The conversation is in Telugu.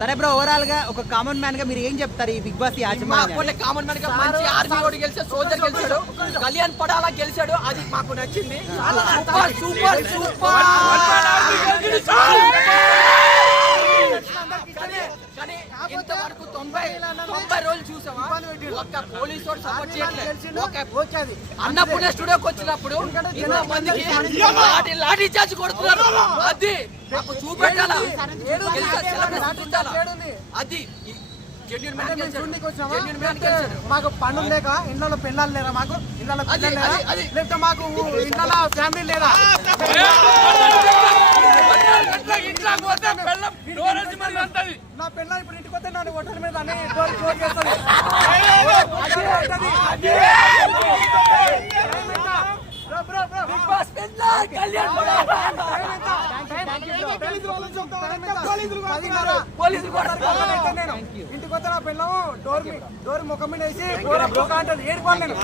సరే బ్రో ఓవరాల్గా ఒక కామన్ మ్యాన్గా మీరు ఏం చెప్తారు ఈ బిగ్ బాస్ కామన్ మ్యాన్గా మంచి ఆర్మీ కూడా గెలిచాడు సోల్జర్ గెలిచాడు. కళ్యాణ్ పడాలా గెలిచాడు అది మాకు నచ్చింది. సూపర్ సూపర్ కానీ ఇంతవరకు తొంభై తొంభై రోజులు చూసావా? ఒక్క పోలీస్ వాడు సపోర్ట్ చేయట్లేదు. ఒక అన్నపూర్ణ స్టూడియోకి వచ్చినప్పుడు ఇంత మందికి లాఠీ లాఠీ చార్జ్ కొడుతున్నారు. అది మాకు చూపెట్టాలా? అది మాకు పనులు లేక ఇళ్ళలో పిల్లలు లేరా మాకు? ఇళ్ళలో పిల్లలు లేరా. లేకపోతే మాకు ఇళ్ళలో ఫ్యామిలీ లేదా నా పిల్ల ఇప్పుడు ఇంటికి వస్తే నన్ను హోటల్ మీద అన్ని డోర్ క్లోజ్ చేస్తుంది. ఇంటికి వస్తే నా పిల్లము డోర్ డోర్ ముఖం మీద వేసి పోరా, పోకా అంటది. ఏడుకోవాలి నేను.